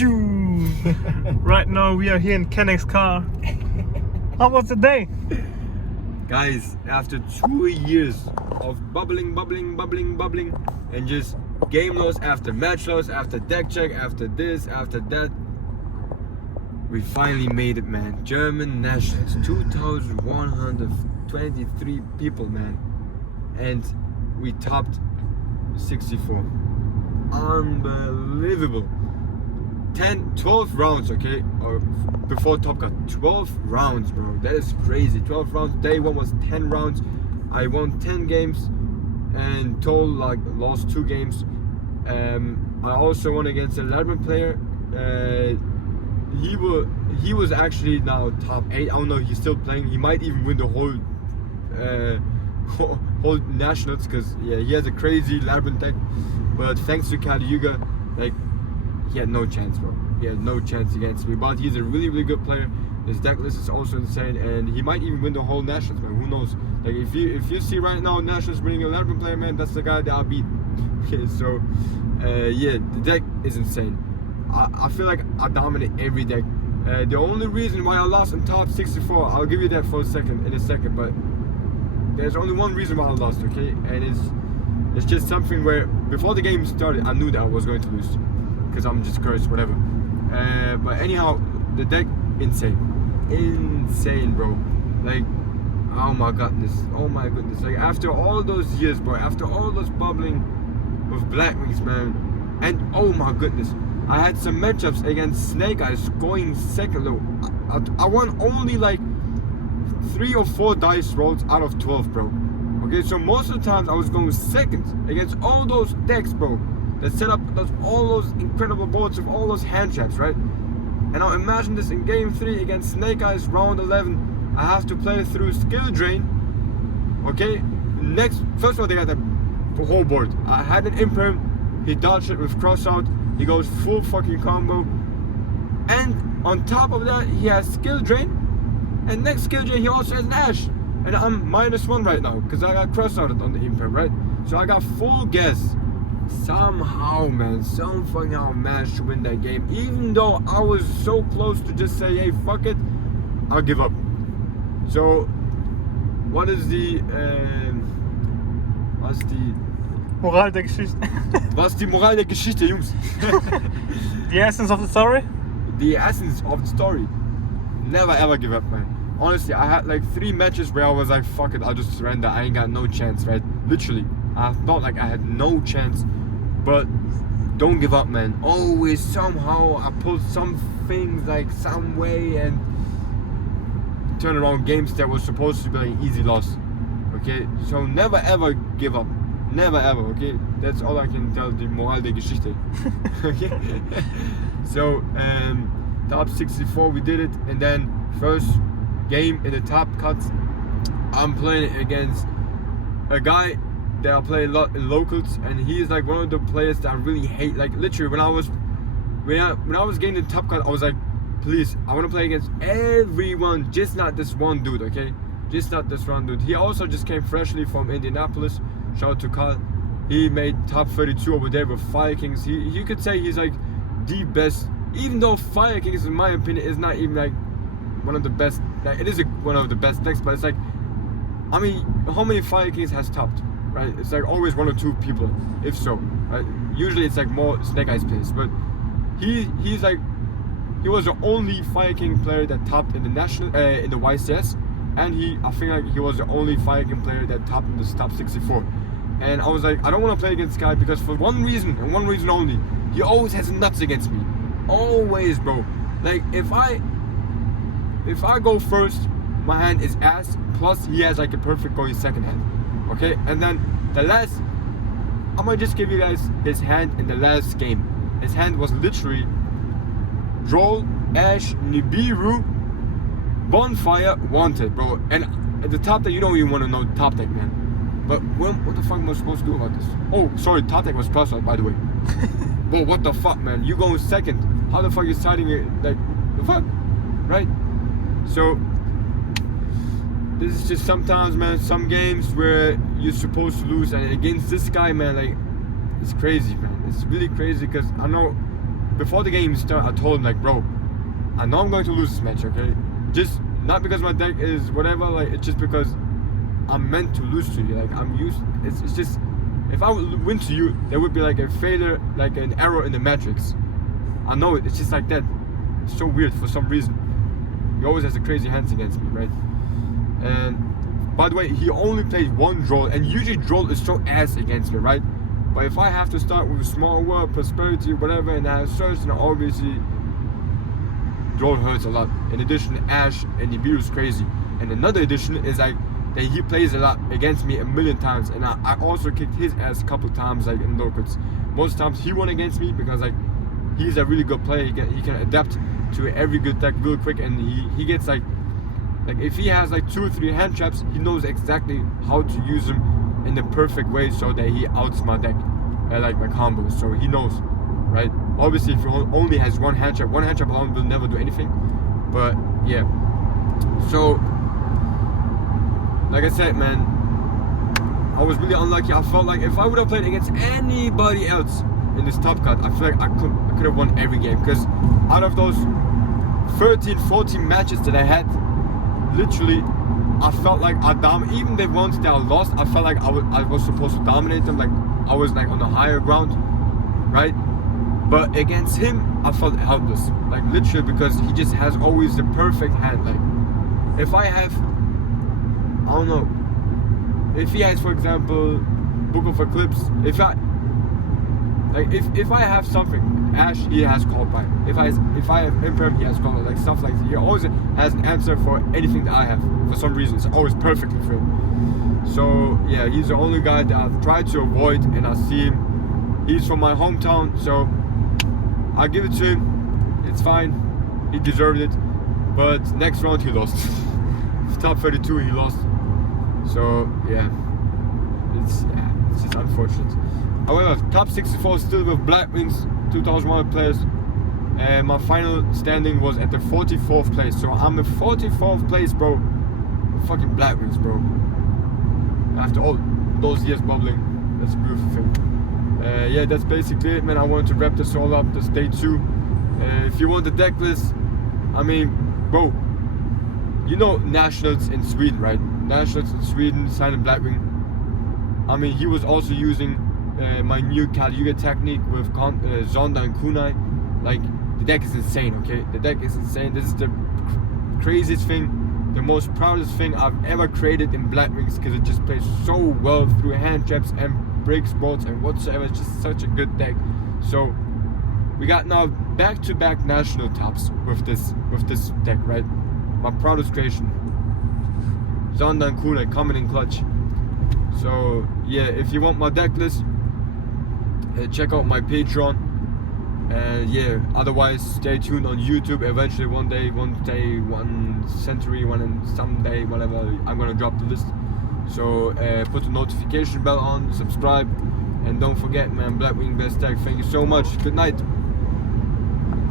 Right now we are here in Kenneth's car. How was the day? Guys, after 2 years of bubbling, and just game loss after match loss, after deck check, after this, after that, we finally made it, man. German nationals, 2,123 people, man. And we topped 64. Unbelievable. 12 rounds, okay? Or before Top Cut, 12 rounds, bro. That is crazy. 12 rounds. Day one was 10 rounds. I won 10 games and lost 2 games. I also won against a Latvian player. He was actually now top 8. I don't know. He's still playing. He might even win the whole nationals because he has a crazy Latvian deck. But thanks to Kalyuga, he had no chance, bro. He had no chance against me. But he's a really good player. His deck list is also insane, and he might even win the whole nationals, man. Who knows? If you see right now nationals winning a Latvian player, man, that's the guy that I'll beat. Okay, so the deck is insane. I feel like I dominate every deck. The only reason why I lost in top 64, I'll give you that in a second, but there's only one reason why I lost, okay? And it's just something where before the game started, I knew that I was going to lose because I'm just cursed, whatever. But anyhow, the deck, insane, bro. Oh my goodness. After all those years, bro, after all those bubbling with Blackwings, man, and oh my goodness, I had some matchups against Snake Eyes going second low. I won only 3 or 4 dice rolls out of 12, bro. Okay, so most of the times I was going second against all those decks, bro, that set up all those incredible boards with all those hand traps, right? And now imagine this in game 3 against Snake Eyes, round 11. I have to play through skill drain. Okay, first of all, they got the whole board. I had an imperm, he dodged it with cross out, he goes full fucking combo, and on top of that he has skill drain, and next skill drain he also has an Ash, and I'm -1 right now because I got cross outed on the imperm, right? So I got full guess. Somehow, man, I managed to win that game, even though I was so close to just say, hey, fuck it, I'll give up. So what is the Moral der Geschichte. Was die Moral der Geschichte, Jungs? The essence of the story? The essence of the story. Never ever give up, man. Honestly, I had 3 matches where I was like, fuck it, I'll just surrender. I ain't got no chance, right? Literally. I felt like I had no chance. But don't give up, man. Always somehow I pulled something some way and turn around games that were supposed to be an easy loss. Okay? So never ever give up. Never ever, okay? That's all I can tell, the Moral der Geschichte. Okay? So, top 64, we did it. And then, first game in the top cuts, I'm playing against a guy that I play a lot in locals. And he is one of the players that I really hate. Literally, when I was getting the top cut, I was like, please, I want to play against everyone, just not this one dude, okay? Just not this one dude. He also just came freshly from Indianapolis. Shout out to Carl. He made top 32 over there with Fire Kings. You could say he's the best, even though Fire Kings, in my opinion, is not even one of the best. It is one of the best decks, but it's I mean, how many Fire Kings has topped, right? It's always 1 or 2 people, if so, right? Usually it's more Snake Eyes plays, but he was the only Fire King player that topped in the national, in the YCS, and I think he was the only Fire King player that topped in the top 64. And I was like, I don't want to play against this guy because for one reason and one reason only, he always has nuts against me. Always, bro. If I go first, my hand is ass. Plus, he has a perfect going second hand. Okay, and then the last, I might just give you guys his hand in the last game. His hand was literally Droll, Ash, Nibiru, Bonfire, Wanted, bro. And at the top deck, you don't even want to know the top deck, man. But what the fuck am I supposed to do about this? Oh, sorry, top deck was plus out, by the way. Bro, what the fuck, man? You going second. How the fuck you starting it? The fuck? Right? So, this is just sometimes, man, some games where you're supposed to lose. And against this guy, man, it's crazy, man. It's really crazy because I know before the game started, I told him like, bro, I know I'm going to lose this match, okay? Just not because my deck is whatever, like it's just because I'm meant to lose to you. Like I'm used. It's just if I would win to you, there would be like a failure, like an error in the matrix. I know it. It's just like that. It's so weird for some reason. He always has the crazy hands against me, right? And by the way, he only plays one draw, and usually draw is so ass against me, right? But if I have to start with small world, prosperity, whatever, and I have search, then obviously draw hurts a lot. In addition, Ash and Nibiru is crazy. And another addition is like that he plays a lot against me a million times, and I also kicked his ass a couple times, like in locals. Most times he won against me because like he's a really good player. He can adapt to every good deck real quick, and he gets like if he has like 2 or 3 hand traps, he knows exactly how to use them in the perfect way so that he outs my deck, like my combos. So he knows, right? Obviously, if he only has one hand trap alone will never do anything. But yeah, so like I said, man, I was really unlucky. I felt like if I would have played against anybody else in this top cut, I feel like I could have won every game, because out of those 13, 14 matches that I had, literally, I felt like even the ones that I lost, I felt like I was supposed to dominate them, like I was like on a higher ground, right? But against him, I felt helpless, like literally, because he just has always the perfect hand. Like if I have, I don't know, if he has, for example, Book of Eclipse, if I have something, Ash, he has called by. If I have Imperm, he has called, like stuff like that. He always has an answer for anything that I have. For some reason, it's always perfectly for him. So yeah, he's the only guy that I've tried to avoid, and I see him. He's from my hometown, so I give it to him. It's fine. He deserved it. But next round he lost. Top 32 he lost. So yeah, it's just unfortunate. However, top 64 still with Blackwings, 2001 players, and my final standing was at the 44th place. So I'm at 44th place, bro. Fucking Blackwings, bro. After all those years bubbling, that's a beautiful thing. Yeah, that's basically it, man. I wanted to wrap this all up. This day 2. If you want the deck list, I mean, bro, you know Nationals in Sweden, right? Nationals in Sweden, Silent Blackwing. I mean, he was also using my new Kalyuga technique with Zonda and Kunai. Like, the deck is insane, okay? The deck is insane. This is the craziest thing, the most proudest thing I've ever created in Blackwings, because it just plays so well through hand traps and break spots and whatsoever. It's just such a good deck. So we got now back-to-back national tops with this deck, right? My proudest creation. Zonda and Kunai coming in clutch. So yeah, if you want my deck list, check out my Patreon, and yeah, otherwise stay tuned on YouTube. Eventually one century, someday, whatever, I'm gonna drop the list. So put the notification bell on, subscribe, and don't forget, man, Blackwing best deck. Thank you so much. Good night.